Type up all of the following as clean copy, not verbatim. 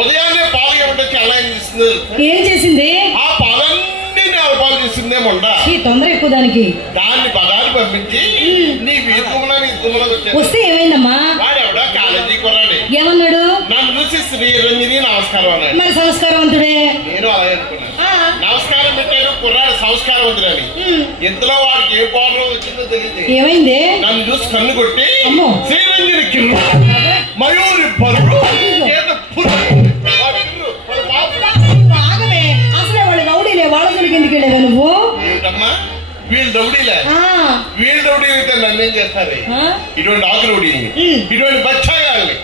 ఉదయాన్నే పాలు ఇవ్వడం చాలా ఏం చేసింది? ఆ పాలన్నీ నేలపాలు చేసిందే మొండ. తొందర ఎక్కువ దానికి. దాన్ని పదాలు పంపించి నీ వీధుమలో వస్తే ఏమైందమ్మా? వాడు ఎవడా కాలేజీ కొరాడు. ఏమన్నాడు? నన్ను చూసి శ్రీరంజని నమస్కారం అన్నాడు. మరి సంస్కారవంతుడే. నేను అలాగే అనుకున్నాను. నమస్కారం పెట్టాడు కుర్రాడు సంస్కారవంతుడని. ఇంతలో వాడికి ఏ పౌర్ణం వచ్చిందో తెలియదు. ఏమైంది? నన్ను చూసి కన్ను కొట్టి శ్రీరంజని కిర్రు మయూరి పరుడు అసలే వాళ్ళు రౌడీలే. వాళ్ళ జోలికి ఎందుకు వెళ్ళావా నువ్వు? ఏమిటమ్మా వీళ్ళు రౌడీలే? వీళ్ళు రౌడీలు అయితే నన్నేం చేస్తారు? ఇటువంటి ఆకు రౌడీని, ఇటువంటి బచ్చాగాళ్ళని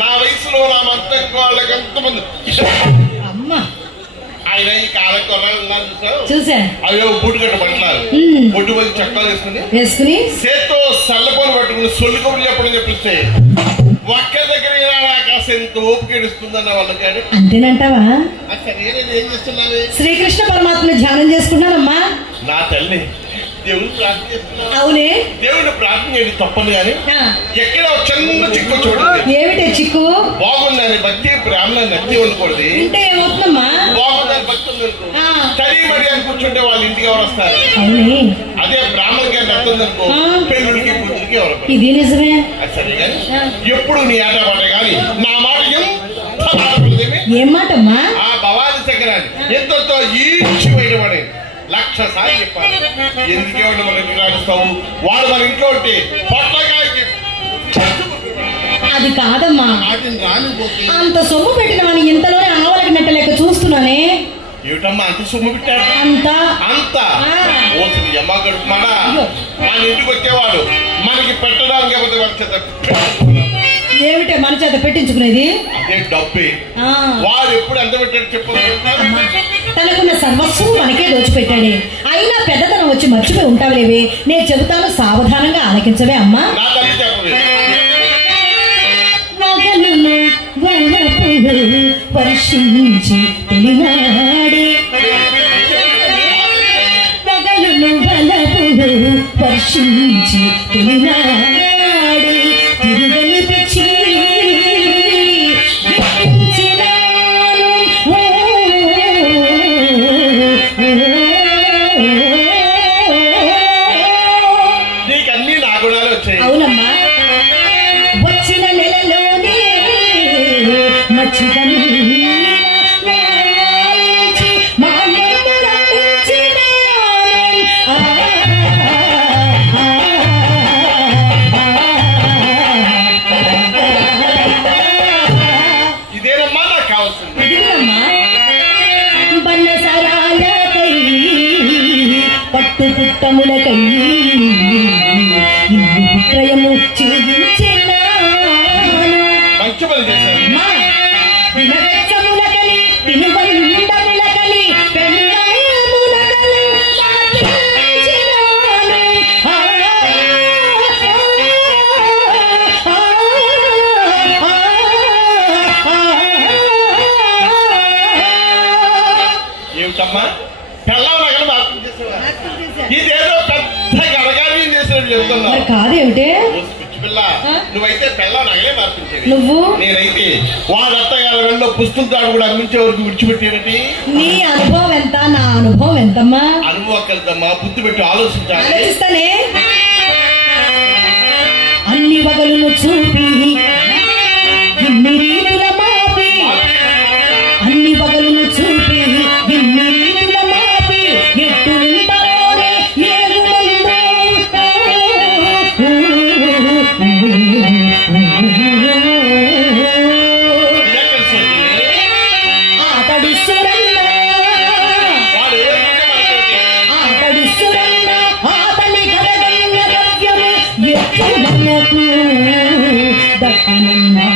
నా వయసులో నా మొత్తం వాళ్ళకి ఎంతమంది అమ్మా ఆయన ఈ కాలం కొర్రాలు ఉన్నారు చూసా. అవే బూటు కట్ట పట్టినారు. బొడ్డు మంది చక్కాలు వేసుకుని చేత్తో సల్లపోలు పట్టుకుని సొల్లు కబుర్లు చెప్పడం చెప్పిస్తే ఒక్క దగ్గర ఆకాశం ఎంత ఓపిక ఏడుస్తుందన్న వాళ్ళకి. అంతేనంటావా? ఏం చేస్తున్నావు? శ్రీకృష్ణ పరమాత్మ ధ్యానం చేసుకున్నానమ్మా. నా తల్లి దేవుని ప్రార్థన చేస్తున్నా. అవునే దేవుని ప్రార్థన చేయడం తప్పదు కానీ ఎక్కడ చిన్న చిక్కు చూడండి. ఏమిటే చిక్కు? బాగుందని భక్తి బ్రాహ్మణ నచ్చి ఉండకూడదు. అంటే ఏమవుతుందమ్మా? బాగుందని భక్తి ఉందనుకో స్టడీ మరి అని కూర్చుంటే వాళ్ళ ఇంటికి ఎవరు వస్తారు? అదే బ్రాహ్మణ గారిని నచ్చిందనుకో పెళ్ళుడికి కూతురికి ఎవరు? ఇది నిజమే. సరే కానీ ఎప్పుడు నీ ఆట పాట కానీ నా మాట ఏం మాటమ్మా? ఆ భవాని చక్రాన్ని ఎంతో ఈడ్చి బయటపడే 1,00,000 సార్లు చెప్పాలి. ఎందుకేమన్నా మన ఇంటికి రాడుస్తావు? వాడు మన ఇంట్లో ఉంటే పొట్టకాయకి అది కాదమ్మా. అంత సొమ్ము పెట్టిన వాడిని ఇంతలోనే ఆవలకి నెట్ట లెక్క చూస్తున్నానే. ఏమిటమ్మా అంత సొమ్ము పెట్టాడు? అంత అమ్మ గడుపుమాడా మన ఇంటికి వచ్చేవాడు మనకి పెట్టడానికి ఏమిటే మన చేత పెట్టించుకునేది? అదే డబ్బే. వాడు ఎప్పుడు ఎంత పెట్టాడు చెప్పు. తనకున్న సర్వస్వం మనకే దోచిపెట్టాడే. అయినా పెద్దతనం వచ్చి మర్చిపోయి ఉంటావులేవే. నేను చెబుతాను సావధానంగా ఆలకించవే అమ్మా. వర్షించి తెలినాడే పగలును బలపుడు వర్షించి తెలినాడే తిరుగని పిచ్చి నీకన్నీ నా గుణాలు వచ్చాయి. అవునమ్మా. వచ్చిన నెలలోనే మచ్చిదని ఇదేనమ్మా నాకు కావాల్సింది. పుట్టములకై ఇల్లు పుత్రయము చూపించినాను. మంచి పని చేశారు. దినవెచ్చములకని తినుబండములకని పెళ్ళాములకని మార్పించినాను. ఏమిటమ్మా పెళ్ళం నగలు మార్పు చేసేవా? ఇదేదో పెద్ద గడగార్యం చేసినట్టు చెప్తున్నావు. కాదేమిటే పిచ్చి పిల్ల, నువ్వైతే పెళ్ళం నగలే మార్పించేది. నువ్వు నేనైతే వాళ్ళత్తగారి వెళ్ళలో పుస్తకం తాడు కూడా అందించే వరకు విడిచిపెట్టేనటి. నీ అనుభవం ఎంత, నా అనుభవం ఎంతమ్మా? అనుభవం కలుద్దామా, బుద్ధి పెట్టి ఆలోచించాలి. ఆలోచిస్తానే. అన్ని వగలను చూపి ఇన్ని రీతుల మాపి, అన్ని వగలను చూపి ఇన్ని రీతుల మాపి ఎట్టులుంటారోనే ఏగుమందు. ఆతడు సురన్న, ఆతడు సురన్న, ఆతని గడగన్న ద్రవ్యము ఎట్లు మనకు దక్కునన్నా.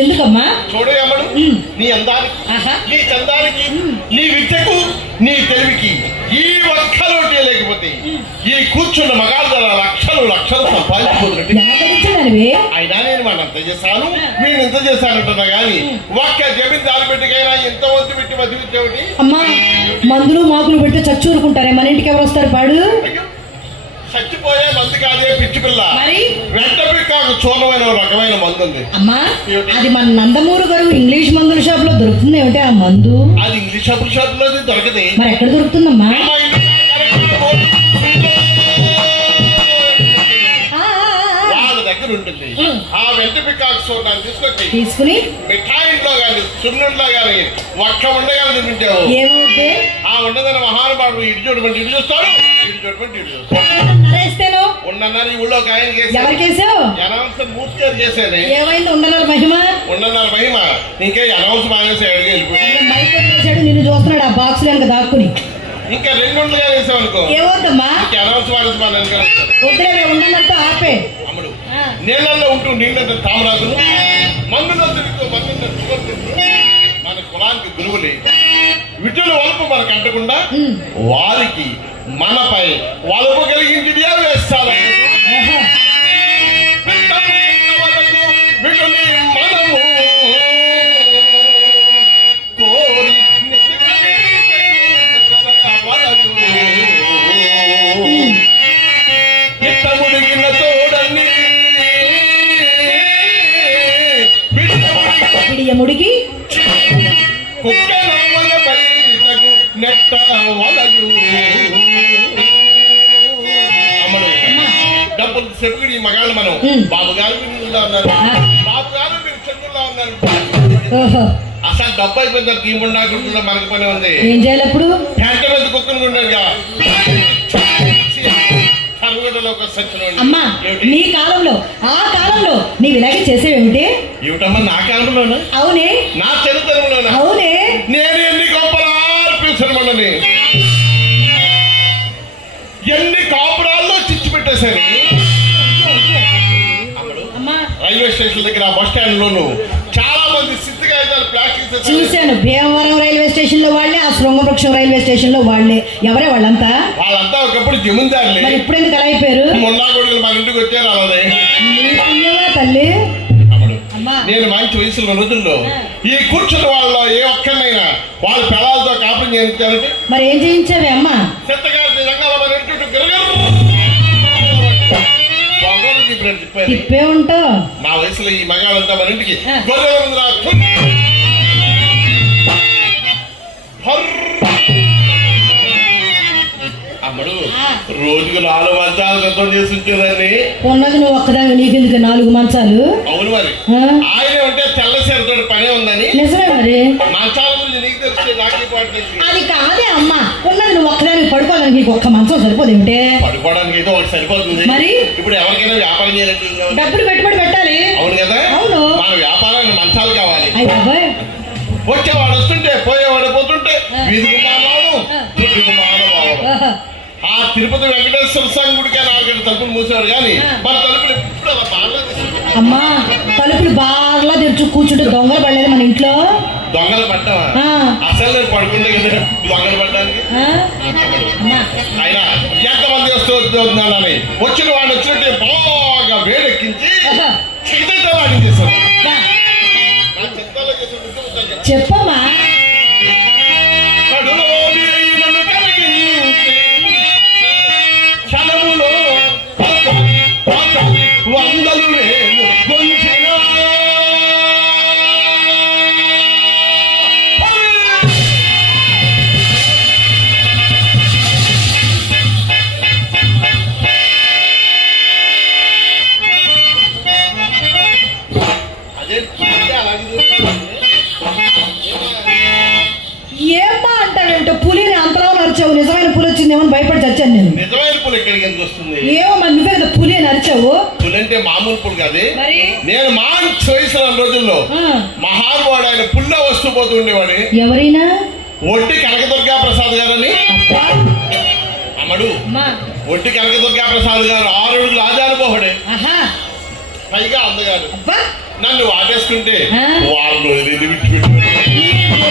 ఎందుకమ్మా? చూడు అమ్మడు, నీ అందానికి, నీ చందానికి, నీ విద్యకు, నీ తెలివికి ఈ ఒక్కలోటే లేకపోతే ఈ కూర్చున్న మగాళ్ళ లక్షలు లక్షలు సంపాదించుకుంటున్నట్టు. అయినా నేను వాడిని అంత చేశాను, వీడిని ఎంత చేశానంటున్నా గాని ఒక్క జమీందారు పెట్టికైనా ఎంత వంతు పెట్టి మధ్యవిద్యవుటి. అమ్మా, మందులు మాకులు పెట్టి చచ్చూరుకుంటారే, మన ఇంటికి ఎవరు వస్తారు పాడు? చచ్చిపోయే మందు కాదే పిచ్చి పిల్ల, వెంట పిక్కాకు చూడమైన రకమైన మందు ఉంది. అమ్మా, అది మన నందమూరు గారు ఇంగ్లీష్ మందుల షాప్ లో దొరుకుతుంది. ఏమిటి ఆ మందు? అది ఇంగ్లీష్ షాప్ లో దొరకదే. మరి ఎక్కడ దొరుకుతుందమ్మా? వాళ్ళ దగ్గర ఉంటుంది. ఆ వెంట పిక్కాకు చూడడానికి తీసుకుని మిఠాయిలో గాని సున్నుల్లో గాని ఒక్క ఉండగానే తినిపించావు. ఏమవుతుంది? ఆ ఉండదని మహానుభావుడు ఇటు చూడమంటే ఇటు చూస్తాడు, ఇటు చూడమంటే ఇటు చూస్తాడు. ఉండన్నారు ఈ ఊళ్ళో ఒక ఆయన చేసావు. అనవసరం మూర్తి గారు చేసేది. ఏమైంది? ఉండన్నారు మహిమ, ఉండన్నారు మహిమ. ఇంకే అనవసరం మానేసి అడిగి వెళ్ళిపోయాడు. నిన్ను చూస్తున్నాడు ఆ బాక్స్ లో దాక్కుని. ఇంకా రెండు ఉండగా వేసావు అనుకో, ఏమవుద్దమ్మా? అనవసరం మానేసి మా వద్దులే, ఉండన్నట్టు ఆపే. అమ్ముడు నీళ్ళల్లో ఉంటూ నీళ్ళంటే తామరాజులు, మందులో తిరుగుతూ మందులో మన కులానికి గురువులే. విటుల వలుపు మనకు అంటకుండా వారికి మనపై వలుపు కలిగించి వేస్తారు. విటుని మనము కోరి వలదు యముడికి డబ్బులు చెప్పుకుని ఈ మగాళ్ళు మనం బాబు గారు బాబు గారు మీరు చెందులో ఉన్నారు. అసలు డబ్బు అయిపోయింది తీముండా మనకి పని ఉంది. ఏం చేయాలి అప్పుడు? గంట మీద కుక్కను ఉండగా అమ్మా నీ కాలంలో ఆ కాలంలో నీవు ఇలాగే చేసేవేమిటి? ఏమిటమ్మా నా కాలంలోనా? అవునే. నా చరిత్రలోనా? అవునే. నేను ఎన్ని గొప్పలు ఆర్పిస్తానని ఎన్ని కాపురాల్లో చిచ్చు పెట్టేశాను. రైల్వే స్టేషన్ దగ్గర బస్ స్టాండ్ లోను చాలా మంది సిద్ధికాయితాలు ప్లాస్టిక్ చూశాను. భీమవరం రైల్వే స్టేషన్ లో వాళ్ళే, ఆ శృంగవృక్షం రైల్వే స్టేషన్ లో వాళ్ళే. ఎవరే వాళ్ళంతా? వాళ్ళంతా ఒకప్పుడు జమీందారులే. మరి ఇప్పుడు ఎందుకు అలా అయిపోయారు? మొన్న కొడుకులు మన ఇంటికి వచ్చారు. అలాగే తల్లి నేను మంచి వయసులో రోజుల్లో ఈ కూర్చున్న వాళ్ళలో ఏ ఒక్కరినైనా వాళ్ళ పిల్లలతో కాపురం చేయించాలంటే మరి ఏం చేయించావే అమ్మా? తిప్పే ఉంటావు. నా వయసులో ఈ మగాళ్ళంతా మన ఇంటికి అమ్మడు రోజుకు 4 మంచాలు సిద్ధం చేసి ఉంచేదాన్ని. ఉన్నది నువ్వు ఒక్కదాన్ని, నీకెందుకు 4 మంచాలు? అవును మరి ఆయన ఉంటే తెల్ల సీరతో పనే ఉందని. నిజమే మరి. మంచాల గురించి నీకు తెలిస్తే నాకే పాటు. అది కాదే అమ్మా, ఉన్నది నువ్వు ఒక్కదానికి పడుకోవడానికి నీకు ఒక్క మంచం సరిపోదేమిటే? పడుకోవడానికి అయితే ఒకటి సరిపోతుంది. మరి ఇప్పుడు ఎవరికైనా వ్యాపారం చేయాలంటే డబ్బులు పెట్టుబడి పెట్టాలి. అవును కదా. అవును. మన వ్యాపారానికి మంచాలు కావాలి. వచ్చేవాడు వస్తుంటే పోయేవాడు పోతుంటే వీధికి మానవాడు తుడికి మానవాడు. ఆ తిరుపతి వెంకటేశ్వర స్వామి గుడికి 4 తలుపులు మూసేవాడు కానీ మన తలుపులు ఎప్పుడు అలా బాగా. అమ్మా తలుపులు బాగా తెరుచు కూర్చుంటే దొంగలు పడలేదు మన ఇంట్లో. దొంగలు పడ్డావా? అసలు నేను పడుకుంటే కదా దొంగలు పడ్డానికి. ఆయన ఎంతమంది వస్తున్నానని వచ్చిన వాడు వచ్చినట్టే బాగా వేడెక్కించి చైతన్య వాడించేశారు. చెప్పమ్మా. ఏమ్మా అంటావేంటో? పులిని అంతలా నరిచావు, నిజమైన పులి వచ్చిందేమో భయపడి చచ్చాను నేను. నిజమైన పులి ఎక్కడికి ఎందుకు వస్తుంది? ఏమో మరి నువ్వే కదా పులి అని అరిచావు. పులి అంటే మామూలు పులి కాదు. నేను మంచి వయసు రోజుల్లో మహానుభావుడు ఆయన పుల్లో వస్తూ పోతూ ఉండేవాడు. ఎవరైనా? ఒట్టి కనకదుర్గా ప్రసాద్ గారని. అమ్మడు ఒట్టి కనకదుర్గా ప్రసాద్ గారు 6 అడుగులు ఆజానుభవుడే, పైగా అందగాడు. నన్ను వాటేసుకుంటే వాళ్ళు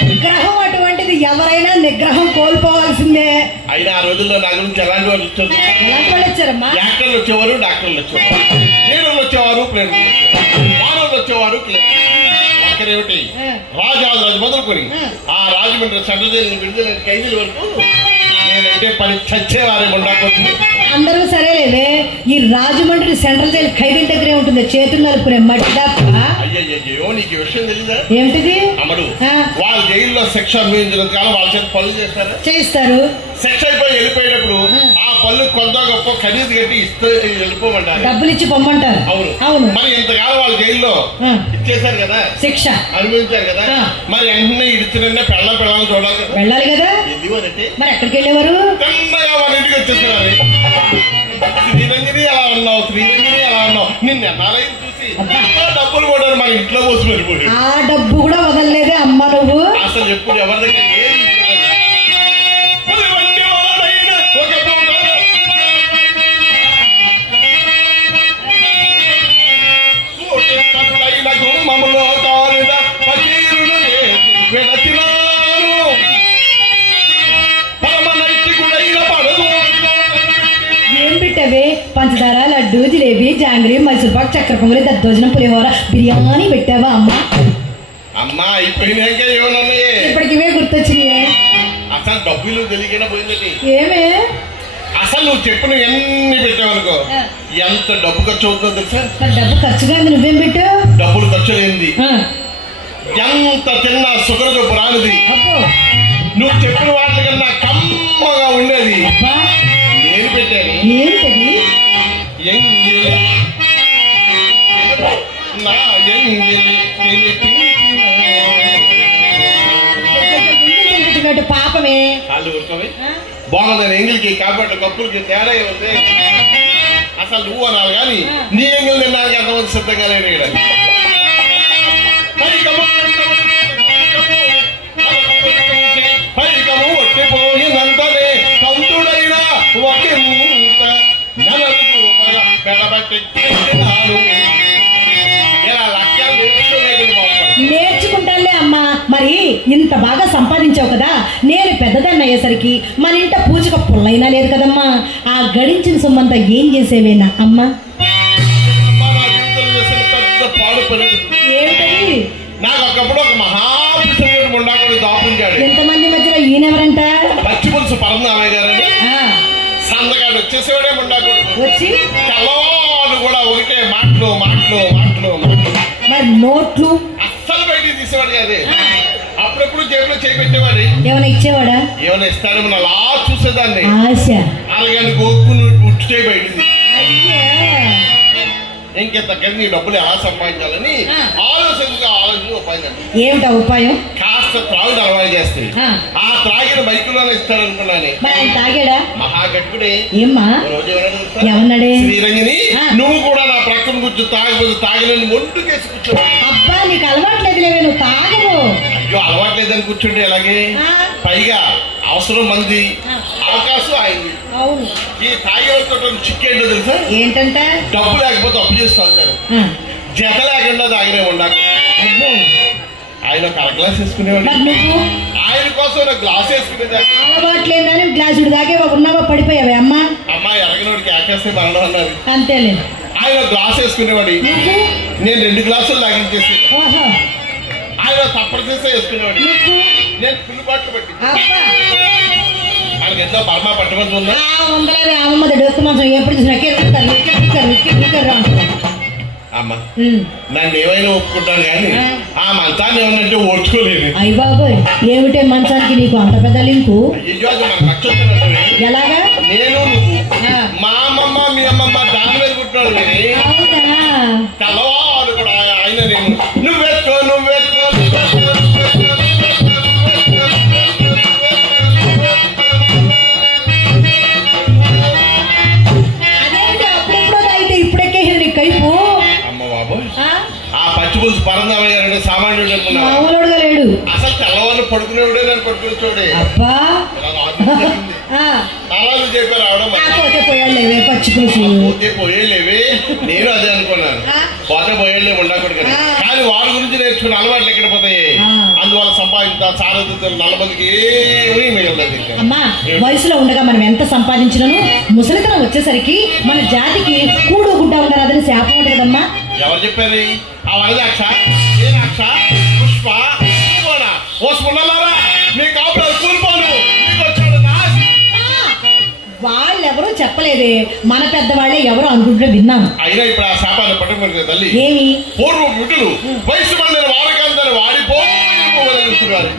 నిగ్రహం అటువంటిది, ఎవరైనా నిగ్రహం కోల్పోవాల్సిందే. అయినా ఆ రోజుల్లో నా గురించి ఎలాంటి వాళ్ళు వచ్చారు? ఎలాంటి వాళ్ళు వచ్చారమ్మా? యాక్టర్లు వచ్చేవారు, డాక్టర్లు వచ్చేవారు, హీరోలు వచ్చేవారు, మానవులు వచ్చేవారు. ఒక్కరేమిటి రాజు మొదలుకొని ఆ రాజమండ్రి సెంట్రల్ జైలు విడుదల ఖైదీల వరకు నేనంటే పని చచ్చేవారే ఉండకపోతుంది. అందరూ సరేలేవే, ఈ రాజమండ్రి సెంట్రల్ జైలు ఖైదీల దగ్గరే ఉంటుంది చేతులు నలుపుకునే మట్టి తప్ప. అయ్యో నీకు విషయం తెలీదా? ఏమిటిది? అమ్మడు వాళ్ళ జైల్లో శిక్ష అనుభవించిన కాలం వాళ్ళ చేత పనులు చేస్తారా? చేస్తారు. శిక్ష అయిపోయి వెళ్ళిపోయేటప్పుడు ఆ పళ్ళు కొంత గొప్ప ఖరీదు కట్టి ఇస్తే వెళ్ళిపోమంటారు, డబ్బులు ఇచ్చి పొమ్మంటారు. అవును అవును. మరి ఇంతకాలం వాళ్ళ జైల్లో ఇచ్చేసారు కదా, శిక్ష అనుభవించారు కదా, మరి వెంటనే ఇడిచిన పిల్లలు చూడాలి, వెళ్ళాలి కదా. మరి ఎక్కడికి వెళ్ళేవారు? వాళ్ళ ఇంటికి వచ్చేసేవారు. శ్రీరంజని ఎలా ఉన్నావు, శ్రీరంజని ఎలా ఉన్నావు, నిన్న ఎన్నారైనా చూసి డబ్బులు కూడా మన ఇంట్లో పోసి వెళ్ళిపోయి ఆ డబ్బు కూడా వదలలేదే అమ్మ నువ్వు. అసలు ఎప్పుడు ఎవరి దగ్గర ఏది ఏం పెట్టావే? పంచదార, లడ్డు, జిలేబీ, జాంగ్రీ, మైసూర్పాక్, చక్కెర పొంగలి, దద్దోజనం, పులిహోర, బిర్యానీ పెట్టావా అమ్మ? అమ్మా అయిపోయినాక ఏమన్నాయే ఇప్పటికి ఇవే గుర్తొచ్చినాయే. అసలు డబ్బులు తెలియకుండా పోయిందండి. ఏమే అసలు నువ్వు చెప్పిన ఎన్ని పెట్టావనుకో ఎంత డబ్బు ఖర్చు అవుతుందో తెలుసా? డబ్బు ఖర్చుగా నువ్వేం పెట్టావు? డబ్బులు ఖర్చు లేనిది ఎంత తిన్నా షుగర్ జబ్బు రానిది. నువ్వు చెప్పిన వాటి కన్నా కమ్మగా ఉండేది నేను పెట్టాను. నా పాపమే బాగుందని ఎంగిల్కి కాబట్టి కప్పులకి తేడా ఉంది. అసలు నువ్వు అనాలి కానీ నీ ఎంగిల్ తిన్నాక ఎంతమంది సిద్ధంగా లేని పైకము ఒట్టిపోయిందంతనే కంతుడైనా ఒకంత నెలకు పెడబట్టి నేర్చుకుంటానులే అమ్మా. మరి ఇంత బాగా సంపాదించావు కదా, నేను పెద్దదాన్ని అయ్యేసరికి మన ఇంట పూజక పుల్లైనా లేదు కదమ్మా. ఆ గడించిన సొమ్మంతా ఏం చేసేవేనా అమ్మా? ఏమిటది? నాకు ఒకప్పుడు ఒక మహాపురుషుడు ముండాకుడు దాపుంచాడు. ఎంతమంది మధ్యలో ఈయనెవరంట? పచ్చి పులుసు పరందామయ్య గారని సందగాడు వచ్చేసేవాడే ముండాకుడు. వచ్చి తెల్లవాళ్ళు కూడా ఒకటే మాటలు మాటలు మాటలు మాటలు. మరి నోట్లు అస్సలు బయటికి తీసేవాడు కాదే. అప్పుడప్పుడు జేబులో చేపెట్టేవాడు. ఏమైనా ఇచ్చేవాడా? ఏమైనా ఇస్తాడేమో అలా చూసేదాన్ని. ఆశ అలాగని గోక్కుని ఉట్టు చేయి బయటిది. ఇంకెంత నీ డబ్బులు ఎలా సంపాదించాలని ఆలోచనగా ఉపాయం. ఏమిటా ఉపాయం? కాస్త త్రాగుడు అలవాటు చేస్తే ఆ త్రాగిన బైకులోనే ఇస్తాడనుకున్నాను. తాగాడా? మహాగట్టుడే. ఏమ్మా ఏమన్నాడే? శ్రీరంజని నువ్వు కూడా నా ప్రక్కన కూర్చో తాగబోదు తాగినని ఒంటు కేసి కూర్చో. అబ్బా నీకు అలవాట్లేదులేవే, నువ్వు తాగవు. అయ్యో అలవాట్లేదని కూర్చుంటే ఎలాగే? పైగా అవసరం మంది అవకాశం అయింది. అవును. ఈ తాగేవాళ్ళతో చిక్కేంటో తెలుసా? ఏంటంటే డబ్బు లేకపోతే అప్పు చేస్తూ ఉంటారు. జత లేకుండా తాగినే ఉండాలి. ఆయన ఒక అర గ్లాస్ వేసుకునేవాడు. ఆయన కోసం ఒక గ్లాస్ వేసుకునేదాన్ని. అలవాట్లేదని గ్లాసుడు దాకే ఉన్నావా? పడిపోయావే అమ్మా? అమ్మాయి ఎరగనోడికి ఆకేస్తే మరణం అన్నారు. అంతేలేదు. ఆయన గ్లాస్ వేసుకునేవాడు, నేను 2 గ్లాసులు లాగించేసి. ఆయన తప్పటి చేస్తే వేసుకునేవాడు, నేను ఫుల్ బాటిల్ పట్టి. ఆయనకి ఎంతో బర్మా పట్టుమంది ఉందా? డొక్కు మంచం ఎప్పుడు అమ్మ నన్ను ఏమైనా ఒప్పుకుంటాను కానీ ఆ మంచాన్ని ఏమన్నంటే ఓడ్చుకోలేదు. అయ్య బాబోయ్, ఏమిటే మంచానికి నీకు అంత పెద్ద లింకు? అయ్యో అది మనకు నచ్చొచ్చానంటే ఎలాగా? నేను మా అమ్మమ్మ మీ అమ్మమ్మ దాని మీద పుట్టినాడు. తెల్లవారు కూడా ఆయన నేను నువ్వెక్కో నువ్వెక్కో పులుసు పరందామయ్య గారు సామాన్యుడు అనుకున్నాడు. అసలు తెల్లవాళ్ళు పడుకునేవాడే నన్ను పడుకునేవాడే. నారాజు చెప్పారు ఆవిడ పోతే పోయేలేవే. నేను అదే అనుకున్నాను, పోతే పోయేలే ఉండకూడదు. కానీ వారి గురించి నేర్చుకున్న అలవాట్లు ఎక్కడ పోతాయి? అందువల్ల సంపాదించా సారథ్యం నల్లమందికి ఏమీ మిగలలేదు. అమ్మా వయసులో ఉండగా మనం ఎంత సంపాదించినను ముసలితనం వచ్చేసరికి మన జాతికి కూడు గుడ్డ ఉండరాదని శాపం ఉంటుంది కదమ్మా. ఎవరు చెప్పారు? ఆ వరదాక్ష ఏనాక్ష పుష్ప మీ కాపురాలు కూలిపోను వాళ్ళెవరూ చెప్పలేదే, మన పెద్దవాళ్లే ఎవరో అనుకుంటే విన్నాను. అయినా ఇప్పుడు ఆ శాపాన్ని పట్టుకుంటుంది తల్లి. ఏమి? పూర్వం విటులు వయసు మందిన వారకాంతాన్ని వాడిపోతున్నారు.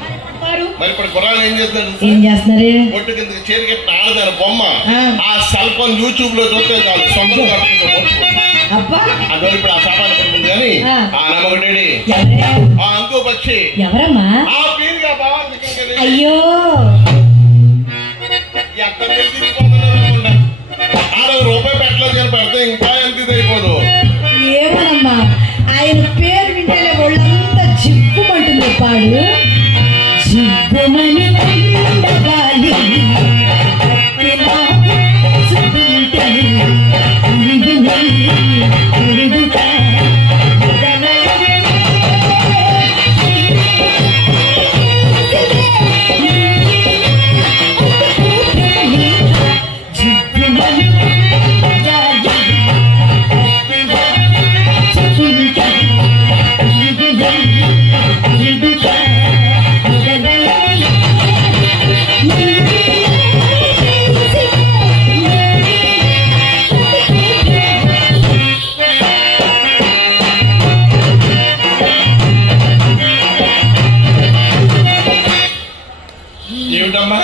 మరి ఇప్పుడు కుర్రాళ్ళు ఏం చేస్తున్నారు? ఒట్టు కిందకి చేరికెట్టిన ఆడదాని బొమ్మ ఆ సెల్ ఫోన్ యూట్యూబ్ లో చూస్తే చాలు సొంతంగా అందువల్ల ఇప్పుడు ఆ శాపాన్ని పడుతుంది. కానీ ఆ నమ్మకడేడి ఆ అంకు పక్షి ఎవరమ్మా? ఆ పీరుగా బాగా అయ్యో ఎక్కడ తీసుకుపోతున్నా ఆడ రూపాయి పెట్టలేదు కానీ పెడితే ఇంకా ఎంత ఇది అయిపోదు. ఏమోనమ్మా ఆయన పేరు వింటేనే ఒళ్ళంతా జిప్పుమంటుంది. పాడు జిప్పుమని ఉండగాలి ఏంటమ్మా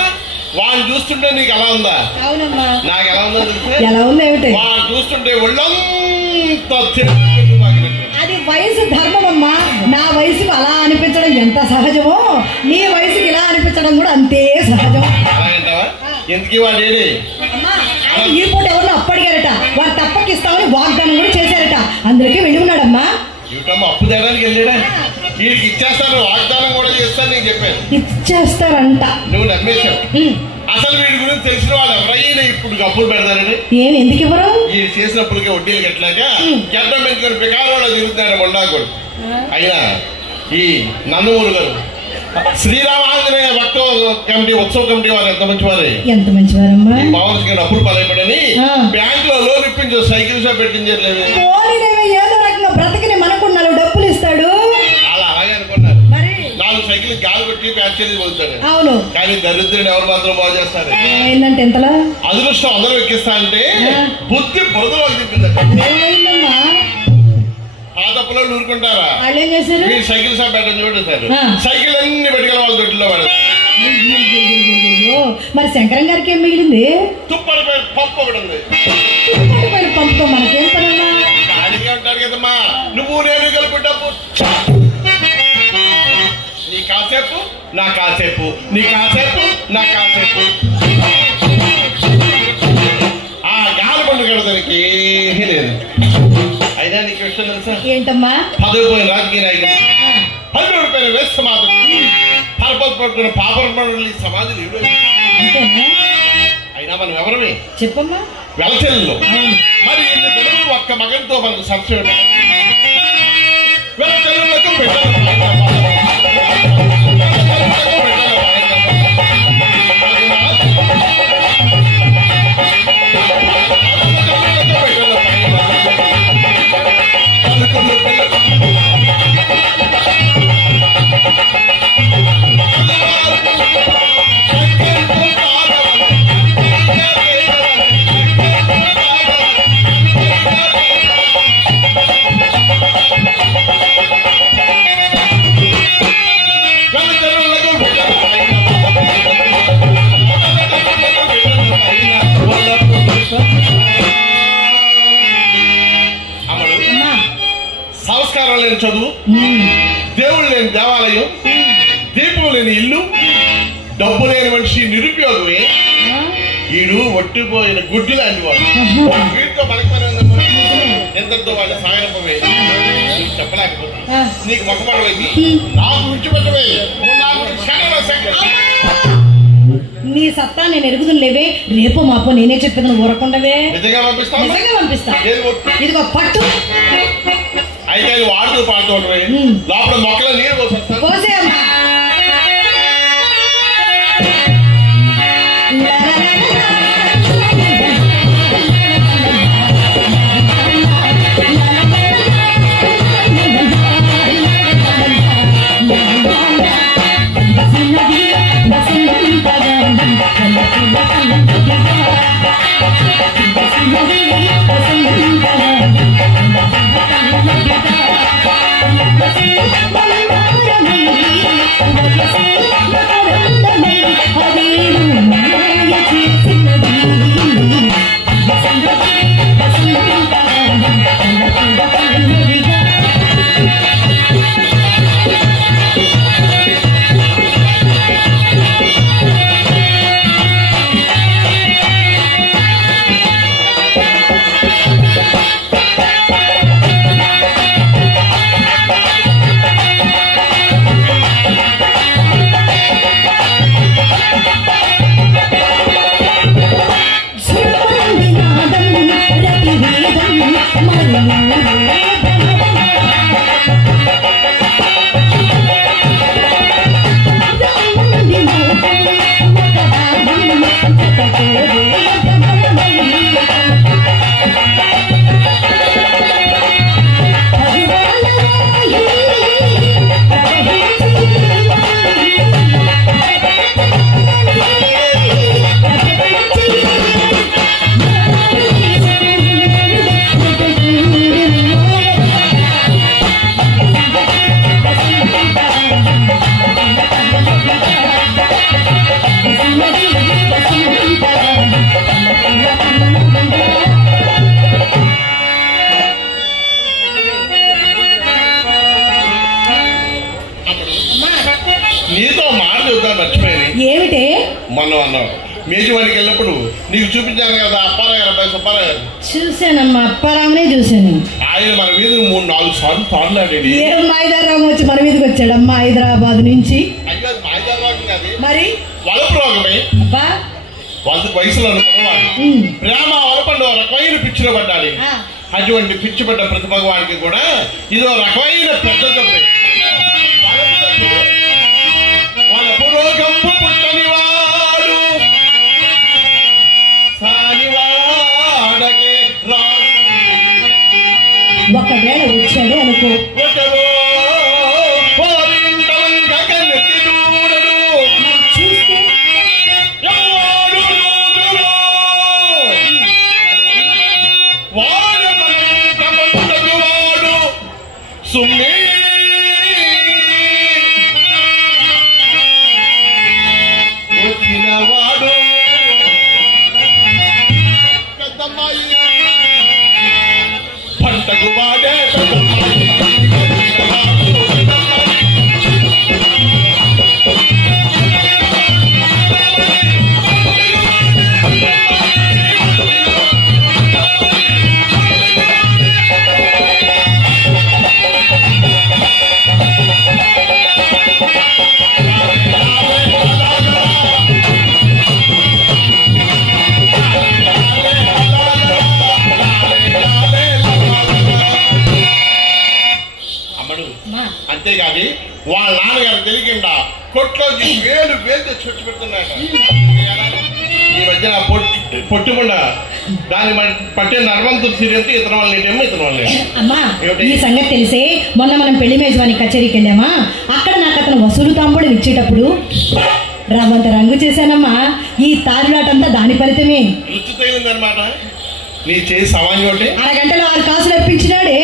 వాడిని చూస్తుంటే నీకు ఎలా ఉందా? అవునమ్మా. నాకు ఎలా ఉందో తెలుసా? ఎలా ఉంది ఏమిటి? వాడిని చూస్తుంటే ఒళ్ళంతా అది వయసు ధర్మం అమ్మా. నా వయసుకు అలా అనిపించడం ఎంత సహజమో నీ వయసుకి ఇలా అనిపించడం కూడా అంతే సహజం. అలాగంటావా? ఎందుకు వాడు ఏడే ఈ పూట ఎవరినో అప్పడిగారట, వారు తప్పకిస్తామని వాగ్దానం కూడా చేశారట, అందులోకి వెళ్ళి ఉన్నాడమ్మా. ఏమిటమ్మా అప్పు తేడానికి వెళ్ళాడా? వీడికి ఇచ్చేస్తాను వాగ్దానం కూడా చేస్తాను నీకు చెప్పాను. ఇచ్చేస్తారంట. నువ్వు నమ్మేశావు. అసలు వీడి గురించి తెలిసిన వాళ్ళు ఎవరైనా ఇప్పుడు అప్పులు పెడతారని ఏమి ఎందుకు ఇవ్వరు? ఈ చేసినప్పటికే వడ్డీలు కట్టలేక గడ్డం పెంచుకొని పికారోడా తిరుగుతున్నాడు మొండా కూడా. అయినా ఈ నందమూరి గారు శ్రీరామాంజనేయ భక్త కమిటీ ఉత్సవ కమిటీ వారు ఎంత మంచివారే. ఎంత మంచివారమ్మా. మామూలు అప్పులు పాలైపడని బ్యాంక్ లో లోన్ ఇప్పించు సైకిల్ షాప్ పెట్టించట్లేదు. ఏదో రకంగా బ్రతకని మనకున్నాడు, డబ్బులు ఇస్తాడు. అలా అలాగే అనుకున్నారు. 4 సైకిల్ గాలి కొట్టి ప్యాచరీ పోతాడు. అవును. కానీ దరిద్రుని ఎవరు మాత్రం బాగు చేస్తారు. ఏంటంటే ఎంతలా అదృష్టం అందరూ ఎక్కిస్తా అంటే బుద్ధి బురదలోకి తిప్పిందట. పాత పిల్లలు ఊరుకుంటారా? వాళ్ళేం చేశారు? మీరు సైకిల్ షాప్ పెట్టని చూడేశారు. సైకిల్ అన్ని పెట్టుకెళ్ళి వాళ్ళ దొడ్లో పడతారు. మరి శంకరం గారికి ఏం మిగిలింది? తుప్పడిపోయి పంపు ఒకటి ఉంది. తుప్పడిపోయిన పంపుతో మనకేం పనమ్మా? ఖాళీగా ఉంటారు కదమ్మా. నువ్వు నేను కలిపి డబ్బు నీ కాసేపు నా కాసేపు, నీ కాసేపు నా కాసేపు. ఆ గాలి పండు కడతానికి లేదు. అయినా నీకు విషయం తెలుసా? ఏంటమ్మా? పదవిపోయిన రాజకీయ నాయకులు 10 రూపాయలు వేస్ట్ మాత్రం పరపతి పడుతున్న పాపర పనులు సమాజం అయినా మనం ఎవరమే చెప్పమ్మా. వెలచెల్లో మరి ఇన్ని తెలుగు ఒక్క మగంతో మనకు సబ్సిడీ వెలచెల్లులకు పెట్టాలి. సంస్కారం లేని చదువు, దేవుడు లేని దేవాలయం, దీపం లేని ఇల్లు, డబ్బు లేని మనిషి నిరుపయోగమే. వీడు ఒట్టిపోయిన గుడ్డి లాంటి వాడు. వీటితో మనకు పని ఉందమ్మా. ఎంతతో వాళ్ళ సాగనపమే చెప్పలేకపోతున్నా. నీకు మొక్కపడవేసి నాకు విడిచిపెట్టవే. నీ సత్తా నేను ఎరుగుదును లేవే. రేపు మాపో నేనే చెప్పేది ఊరకుండవే. నిజంగా పంపిస్తా. ఇదిగో పట్టు. అయితే వాడుతూ పాడుతూ ఉండవే. లోపల మొక్కలు నీరు పోసేమ్మా. నీతో మాట చూద్దాం మర్చిపోయింది. ఏమిటే? మొన్న అన్నావు మేజువాడికి వెళ్ళినప్పుడు నీకు చూపించాను కదా అప్పారావు గారు, అబ్బాయి సుబ్బారావు గారు. చూశానమ్మా, అప్పారావునే చూశాను. ఆయన మన మీద 3-4 సార్లు తాడులాడేది. ఏం మాయిదారావు వచ్చి మన మీదకి వచ్చాడమ్మా హైదరాబాద్ నుంచి? అయ్యో మాయిదారావు కాదు, మరి వలపు రోగమే. అబ్బా వయసులో ప్రేమ వలపండు రకమైన పిచ్చిలో పడ్డాలి. అటువంటి పిచ్చి పడ్డ ప్రతి భగవానికి కూడా ఇదో రకమైన పెద్ద జబ్బే. వలపు రోగంపు పుట్టని వాడు సానివాడకే రాడు. ఒకవేళ వచ్చాడే అనుకో, చూస్తే సుమ్మే వచ్చినవాడు పెద్దమ్మాయి పంటకు వాడే అంతేగాని వాళ్ళ నాన్నగారు తెలియకుండా కొట్లోకి వేలు తెచ్చి వచ్చి పెడుతున్నాడు. ఈ మధ్యన పొట్టుమండ దాని పట్టిన నర్మంతుడు సీరియల్ ఇతను వాళ్ళేమో ఇతను వాళ్ళే. అమ్మా ఈ సంగతి తెలిసే మొన్న మనం పెళ్లి మేజవాని కచేరీకి వెళ్ళామా, అక్కడ నాకు అతను వసూలు తాంబూలం ఇచ్చేటప్పుడు రవ్వంత రంగు చేశానమ్మా. ఈ తారులాటంతా దాని ఫలితమే. రుచి తగిలిందనమాట. నీ చేసి సమాజం ఒకటి అరగంటలో 6 కాసులు అర్పించినాడే.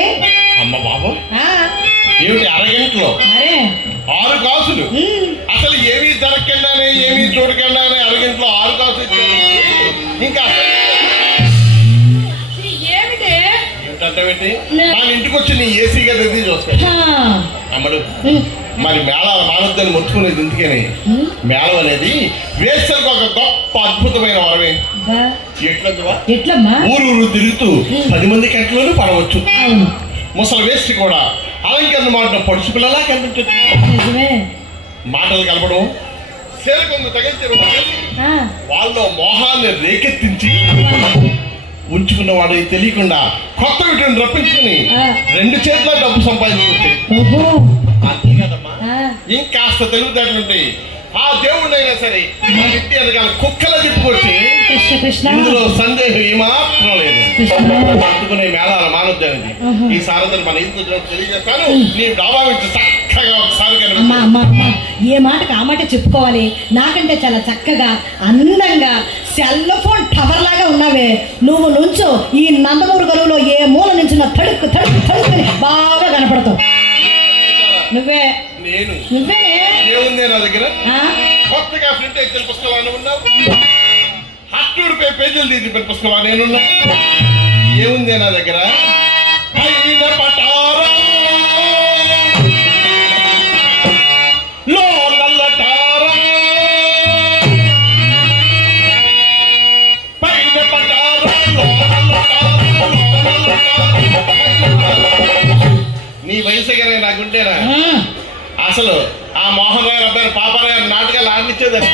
అమ్మ బాబు ఏమిటి అరగంటలో 6 కాసులు? అసలు ఏమీ జరగకుండానే ఏమీ చూడకుండానే అరగంటలో 6 కాసులు ఇచ్చారు. ఇంకా ఏంటంటే మన ఇంటికి వచ్చి నీ ఏసీ గది చూస్తాయి. అమ్మడు మరి మేళాల మానవద్దని మొత్తుకునేది ఎందుకని? మేళం అనేది వేసలకు ఒక గొప్ప అద్భుతమైన వరమే. ఎట్లమ్మా? ఊరు తిరుగుతూ 10 మంది కంట్లోనూ పడవచ్చు. ముసలి వేస్ట్ కూడా అలంకరణ మాట పడుచు పిల్లలా కనిపించదు. మాటలు కలపడం సేలకొందు తగ్గించడం వాళ్ళలో మోహాన్ని రేకెత్తించి ఉంచుకున్నవాడు తెలియకుండా కొత్త వీటిని రప్పించుకుని 2 చేతుల డబ్బు సంపాదించుకుంటే అంతే కదమ్మా. ఇంకాస్త తెలుగుతాడుంటాయి. ఆ దేవుడైనా సరే మా ఇంటి వెనకాల కుక్కల తిప్పుకొచ్చి ఇందులో సందేహం ఏమాత్రం లేదు. అందుకునే మేళాల మానొద్దనేది ఈ సారథులు మన ఇంటికి వచ్చినప్పుడు తెలియజేస్తాను. నీ డాబా నుంచి చక్కగా ఒకసారి ఏ మాటకు ఆ మాట చెప్పుకోవాలి. నాకంటే చాలా చక్కగా అందంగా సెల్ ఫోన్ టవర్ లాగా ఉన్నావే నువ్వు. నుంచో ఈ నందమూరు గరువులో ఏ మూల నుంచి తడుక్కు తడుక్కు తడుక్కుని బాగా కనపడతావు. నువ్వే ఏముంది నా దగ్గర? కొత్తగా ప్రింట్ ఎక్కిన పుస్తకాలు ఉన్నావు. 100 రూపాయల పేజీలు తీసి పుస్తకాలు నేనున్నా. ఏముంది నా దగ్గర? పైన పటారా లో నల్లటారా, పైన పటారా లో నీ వయసు గానే నాకుంటేనా అసలు ఆ మోహన్ రావు అబ్బాయి పాపారావు గారి నాటకాలు ఆడించేదాన్ని.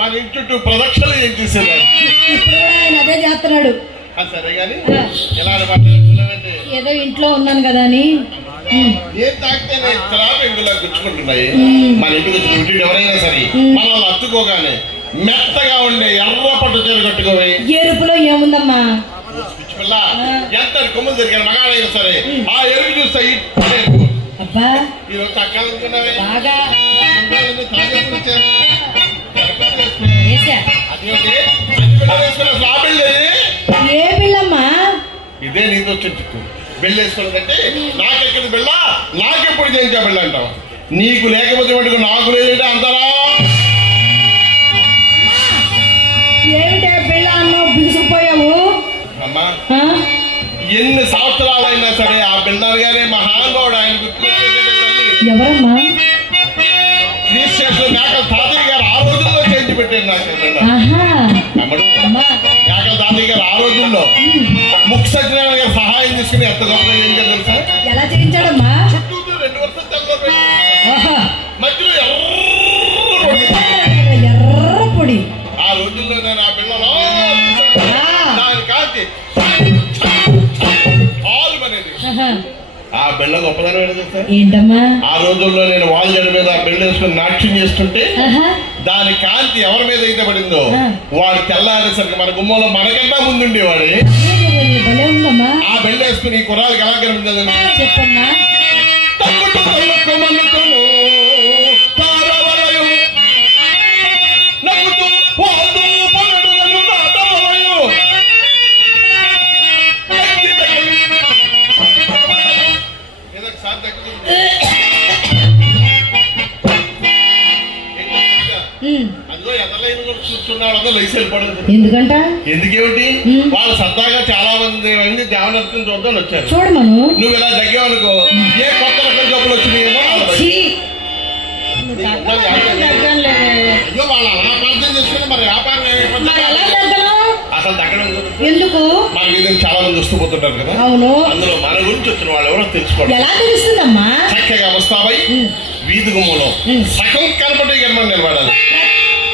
మన ఇంటి చుట్టూ ప్రదక్షిణలు ఏం చేసేదాన్ని. అదే చేస్తున్నాడు. సరే గాని ఎలా మాట్లాడుతున్నావంటే ఏదో ఇంట్లో ఉన్నాను కదా అని ఏం తాకితే ఇందులో గుచ్చుకుంటున్నాయి. మన ఇంటికి వచ్చిన ఇంటి ఎవరైనా సరే మనల్ని అత్తుకోగానే మెత్తగా ఉండే ఎర్ర పట్టు చీర కట్టుకోవాలి. ఎరుపులో ఏముందమ్మా? పిల్ల ఎంత కొమ్ములు దొరికిన మగాడైనా సరే ఆ ఎరుపు చూస్తే అబ్బా ఈరోజు తక్కాలనుకున్నావే బాగా ఏ బిళ్ళమ్మా? ఇదే నీతో చెట్టు బిళ్ళ వేసుకున్నదంటే నాకెక్కడ బిళ్ళ, నాకెప్పుడు చేయించా బిళ్ళ అంటావు. నీకు లేకపోతే మటుకు నాకు లేదంటే అంతరా. ఏమిటే బిళ్ళ అన్నావు బిగుసుకుపోయావు? అమ్మా ఎన్ని సంవత్సరాలైనా సరే ఆ బిల్డర్ గానే మహానుభావుడు. ఆయన ఎవరమ్మా? మేకల తాతయ్య గారు ఆ రోజుల్లో చేయించి పెట్టారు నాకు. మేకల తాతయ్య గారు ఆ రోజుల్లో ముఖ్య సత్యనారాయణ గారు సహాయం తీసుకుని ఎంత గొప్పగా చేయించారు తెలుసా? ఎలా చేయించాడమ్మా? చుట్టూ 2 వర్షాలు తెల్ల మధ్యలో ఎర్ర పొడి. ఆ రోజుల్లో నేను ఆ పిల్లలు దాని కాల్చి అనేది ఆ బెల్ల గొప్పదనం ఏంటమ్మా? ఆ రోజుల్లో నేను వాళ్ళ జడ మీద ఆ బెల్ల వేసుకుని నాట్యం చేస్తుంటే దాని కాంతి ఎవరి మీద అయితే పడిందో వాడు తెల్లారేసరికి మన గుమ్మంలో మనకన్నా ముందుండేవాడు. ఆ బెల్ల వేసుకుని ఈ కుర్రాలకి ఎలా కనిపించదండి? చెప్పమ్మా. ఎందుకంట? ఎందుకేమిటి? వాళ్ళు సరదాగా చాలా మంది దేవనర్తను చూద్దాం వచ్చారు. చూడమను. నువ్వు ఇలా తగ్గావనుకో ఏ కొత్త రకం జబ్బులు వచ్చినాయేమో వాళ్ళు అలా ప్రార్థన చేసుకుని మరి వ్యాపారం అసలు తగ్గడం ఎందుకు? మన మీద చాలా మంది వస్తుపోతుంటారు కదా. అవును. అందులో మన గురించి వచ్చిన వాళ్ళు ఎవరో తెలుసుకోండి. ఎలా తెలుస్తుందమ్మా? చక్కగా వస్తావై వీధి గుమ్మలో సగం కనపడే కనపడి నిలబడాలి.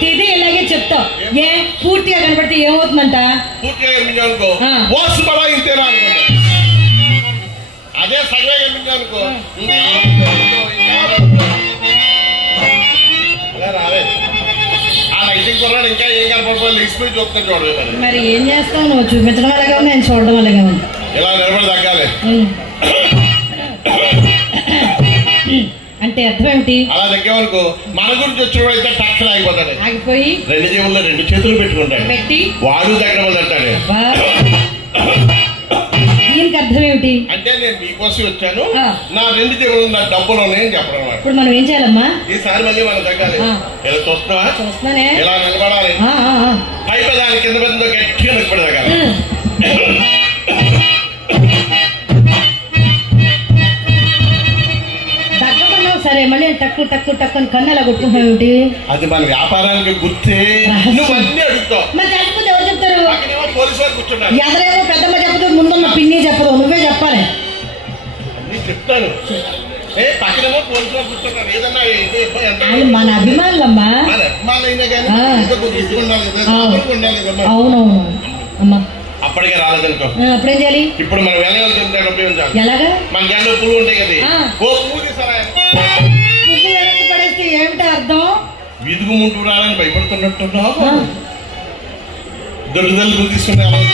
ఇది ఇలాగే చెప్తావు. ఏ పూర్తిగా కనపడితే ఏమవుతుందంట? పూర్తిగా కనిపించానుకో వాసు బలా ఇంతేనా అనుకుంటా. అదే సగమే కనిపించానుకో రాలే. ఆ లైటింగ్ కుర్రాడు ఇంకా ఏం కనపడిపోయి లెగిసిపోయి చూస్తాను చూడలేదు. మరి ఏం చేస్తావు? నువ్వు చూపించడం అలాగే ఉంది, నేను చూడడం అలాగే ఉంది. ఇలా నిలబడి తగ్గాలి అంటే అర్థం ఏమిటి? అలా తగ్గేవరకు మన గురించి వచ్చిన అయితే టక్కన ఆగిపోతాడు. ఆగిపోయి 2 జేబుల్లో 2 చేతులు పెట్టుకుంటాడు. పెట్టి వాడు దగ్గర అంటాడు. దీనికి అర్థం ఏమిటి? అంటే నేను మీకోసం వచ్చాను, నా 2 జేబులు నా డబ్బులు ఉన్నాయని చెప్పడం. ఇప్పుడు మనం ఏం చేయాలమ్మా? ఈసారి మళ్ళీ మనం తగ్గాలి. ఇలా చూస్తున్నావా? చూస్తున్నానే. ఇలా నిలబడాలి. పైపు దాని కింద పెద్ద గట్టిగా నిలబడి తగ్గాలి. సరే మళ్ళీ టక్కు టక్కు టక్కు అని కన్ను అలా కొట్టుకుంటావు ఏమిటి? అది మన వ్యాపారానికి గుర్తే. నువ్వు అన్ని అడుగుతావు. మరి చచ్చిపోతే ఎవరు చెప్తారు? పోలీసు వారు కూర్చున్నారు. ఎవరేమో పెద్దమ్మ చెప్పదు, ముందున్న పిన్ని చెప్పదు, నువ్వే చెప్పాలి. అన్ని చెప్తాను. పక్కనేమో పోలీసు వారు కూర్చున్నారు. ఏదన్నా మన అభిమానులమ్మా. మన అభిమానులు అయినా కానీ ఉండాలి కదా. అవునవును అమ్మా. అప్పటికే రాలేదనుకో. అప్పుడేం చేయాలి? ఇప్పుడు మనం వేలలు తింటాడు ఉపయోగించాలి. ఎలాగా? మన గంటలో పువ్వు ఉంటాయి కదా. ఓ పువ్వు తీసారా? పువ్వు వెనక్కి పడేస్తే ఏమిటి అర్థం? వీధుగు ముంటూ రాలని భయపడుతున్నట్టున్నావు. దొడ్డుదల్లు పువ్వు తీసుకునే బాబు